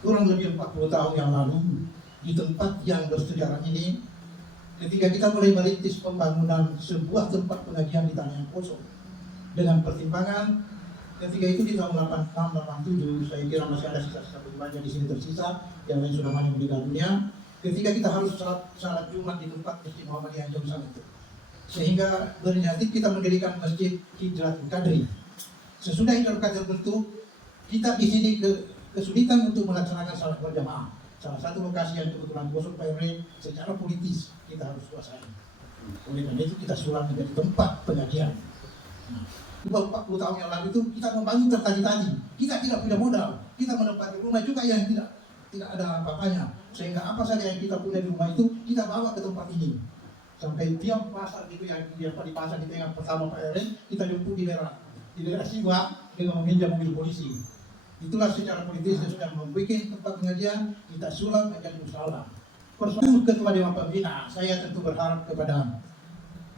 kurang lebih 40 tahun yang lalu di tempat yang bersejarah ini, ketika kita mulai merintis pembangunan sebuah tempat pengajian di tanah yang kosong dengan pertimbangan ketika itu di tahun 86-87 saya kira masih ada sisa-sisa banyak di sini tersisa, yang lain sudah banyak meninggal dunia. Ketika kita harus salat Jumat di tempat Masjid Muhammadiyah Jongsan itu, sehingga berinisiatif kita mendirikan Masjid Hijratul Qadri. Sesudah Hijratul Qadri terbentuk, kita di sini kesulitan untuk melaksanakan salat berjamaah. Salah satu lokasi yang kebetulan kosong Pak RW, secara politis kita harus kuasai. Oleh karena itu kita sulap menjadi tempat pengajian. 40 tahun yang lalu itu kita membangun tertadi-tadi, kita tidak punya modal, kita menempati rumah juga yang tidak ada apa-apanya, sehingga apa saja yang kita punya di rumah itu kita bawa ke tempat ini. Sampai tiap pasar itu yang di pasar di tengah pertama Pak RW, kita jemput di daerah Siwa dengan meminjam mobil polisi. Itulah secara politis yang sudah membuat tempat pengajian kita sulap menjadi musyawarah. Persoalan ketua Dewan Pembina, saya tentu berharap kepada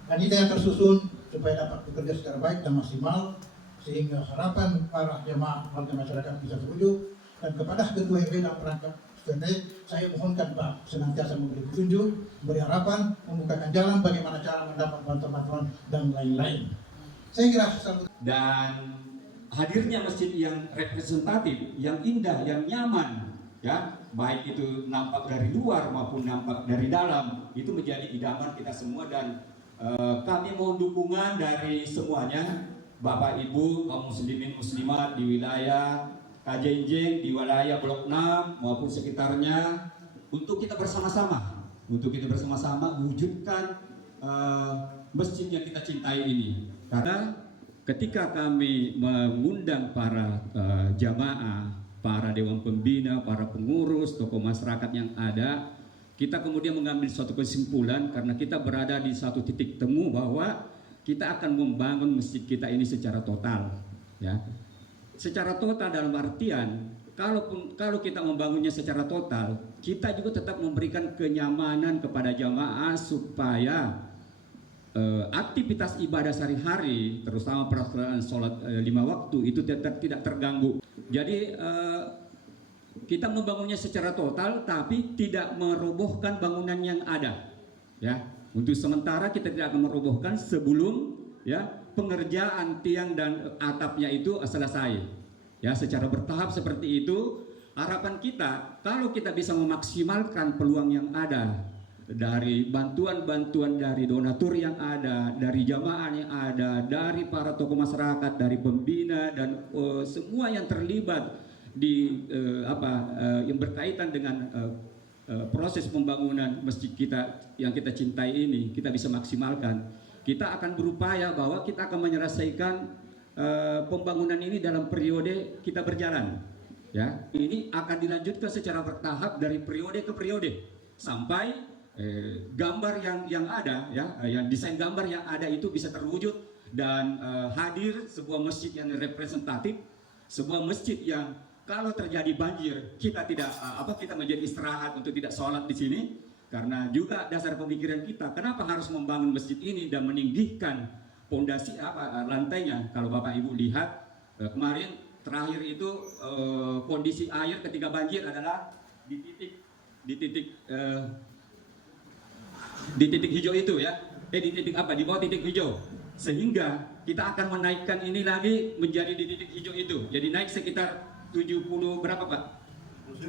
panitia yang tersusun supaya dapat bekerja secara baik dan maksimal, sehingga harapan para jemaah warga masyarakat bisa terwujud. Dan kepada ketua RW dan perangkat RT, saya mohonkan Pak senantiasa memberi petunjuk, memberi harapan, membukakan jalan bagaimana cara mendapat bantuan-bantuan dan lain-lain. Saya kira satu. Dan hadirnya masjid yang representatif, yang indah, yang nyaman, ya, baik itu nampak dari luar maupun nampak dari dalam, itu menjadi idaman kita semua. Dan kami mohon dukungan dari semuanya, Bapak Ibu kaum muslimin muslimat di wilayah Kajenjing, di wilayah Blok 6 maupun sekitarnya, untuk kita bersama-sama wujudkan masjid yang kita cintai ini. Karena ketika kami mengundang para jamaah, para dewan pembina, para pengurus, tokoh masyarakat yang ada, kita kemudian mengambil suatu kesimpulan karena kita berada di satu titik temu bahwa kita akan membangun masjid kita ini secara total, ya. Secara total dalam artian kalau kita membangunnya secara total, kita juga tetap memberikan kenyamanan kepada jamaah supaya aktivitas ibadah sehari-hari, terutama pelaksanaan sholat 5 waktu itu tetap tidak terganggu. Jadi kita membangunnya secara total, tapi tidak merobohkan bangunan yang ada. Ya, untuk sementara kita tidak akan merobohkan sebelum ya pengerjaan tiang dan atapnya itu selesai. Ya, secara bertahap seperti itu. Harapan kita, kalau kita bisa memaksimalkan peluang yang ada dari bantuan-bantuan dari donatur yang ada, dari jamaah yang ada, dari para tokoh masyarakat, dari pembina dan semua yang terlibat di yang berkaitan dengan proses pembangunan masjid kita yang kita cintai ini, kita bisa maksimalkan. Kita akan berupaya bahwa kita akan menyelesaikan pembangunan ini dalam periode kita berjalan. Ya, ini akan dilanjutkan secara bertahap dari periode ke periode sampai gambar yang ada, ya, yang desain gambar yang ada itu bisa terwujud dan hadir sebuah masjid yang representatif, sebuah masjid yang kalau terjadi banjir kita tidak kita menjadi istirahat untuk tidak sholat di sini, karena juga dasar pemikiran kita kenapa harus membangun masjid ini dan meninggikan pondasi lantainya. Kalau Bapak Ibu lihat kemarin terakhir itu kondisi air ketika banjir adalah di titik hijau itu, ya, di bawah titik hijau, sehingga kita akan menaikkan ini lagi menjadi di titik hijau itu, jadi naik sekitar 70 berapa Pak?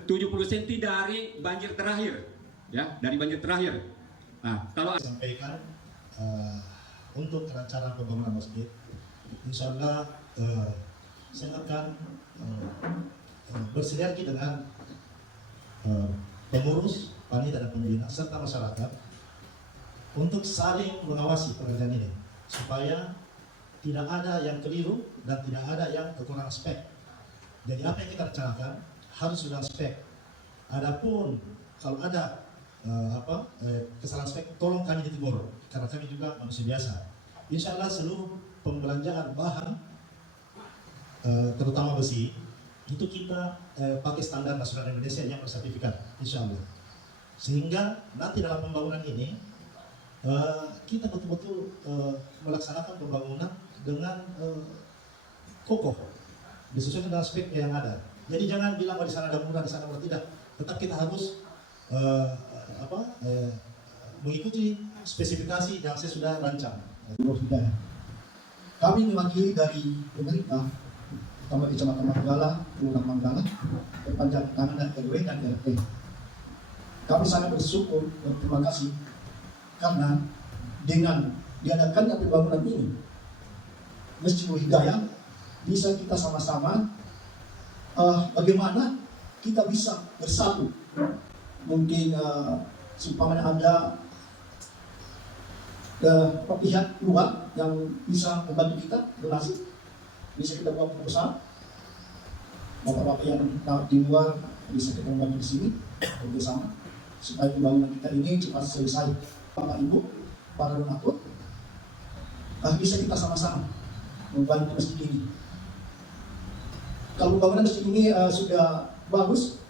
70 cm dari banjir terakhir, ya, dari banjir terakhir. Nah, kalau sampaikan untuk rencana pembangunan masjid, insya Allah saya akan bersinergi dengan pengurus, panitia dan pembina serta masyarakat untuk saling mengawasi pekerjaan ini supaya tidak ada yang keliru dan tidak ada yang kekurangan spek. Jadi apa yang kita rencanakan harus sudah spek. Adapun kalau ada kesalahan spek, tolong kami ditegur karena kami juga manusia biasa. Insya Allah seluruh pembelanjaan bahan terutama besi itu kita pakai standar nasional Indonesia yang bersertifikat, insya Allah. Sehingga nanti dalam pembangunan ini kita betul-betul melaksanakan pembangunan dengan kokoh, disesuaikan dengan spek yang ada. Jadi jangan bilang di sana ada murah, di sana murah, tidak. Tetap kita harus mengikuti spesifikasi yang saya sudah rancang. Kami mewakili dari pemerintah, utama Kecamatan Manggala, Kelurahan Manggala, Perpanjangan Tangan dan RW dan RT. Kami sangat bersyukur dan terima kasih karena dengan diadakannya pembangunan ini, Masjid Nurul Hidayah bisa kita sama-sama bagaimana kita bisa bersatu. Mungkin seumpamanya ada pihak luar yang bisa membantu kita donasi, bisa kita buat proposal. Bapak-bapak yang di luar bisa kita membantu di sini bersama supaya pembangunan kita ini cepat selesai. Bapak Ibu, para donatur, bisa kita sama-sama membantu masjid ini. Kalau pembangunan masjid ini sudah bagus,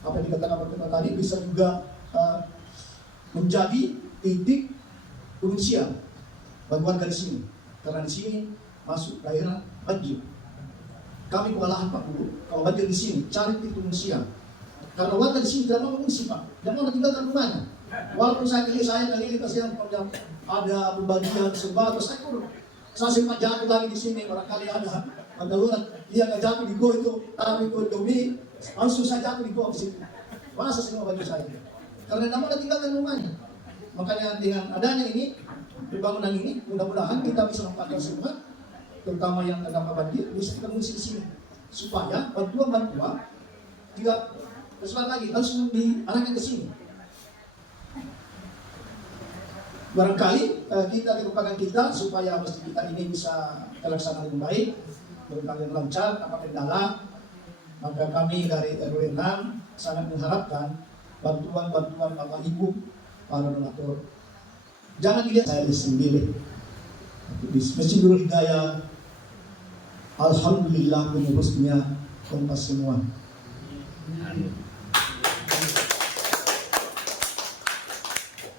apa yang dikatakan Bapak tadi bisa juga menjadi titik pengungsian bagi warga di sini, karena di sini masuk daerah banjir. Kami kewalahan Pak Guru, kalau banjir di sini cari titik pengungsian, karena warga di sini tidak mau mengungsi Pak, tidak mau tinggalkan rumahnya. Walaupun saya kali kasihan ada pembagian sembako, saya sempat jatuh lagi di sini, barangkali ada darurat, dia nggak jatuh di go itu, tapi itu demi langsung saya jatuh di go di situ. Masa semua baju saya, karena tidak mau tinggalkan rumahnya. Makanya dengan adanya ini, pembangunan ini, mudah-mudahan kita bisa manfaatkan semua, terutama yang terdampak banjir, bisa kita mengungsi di sini, supaya bantuan-bantuan tidak tersebar lagi, langsung diarahkan ke sini. Barangkali kita kerupakan kita supaya masjid kita ini bisa terlaksana dengan baik, berjalan lancar, tanpa kendala. Maka kami dari RW 6 sangat mengharapkan bantuan-bantuan Bapak Ibu para donatur. Jangan dilihat saya sendiri. Di Masjid Nurul Hidayah, alhamdulillah pengurusnya kompas semua.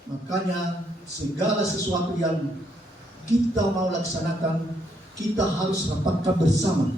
Makanya segala sesuatu yang kita mau laksanakan, kita harus rapatkan bersama.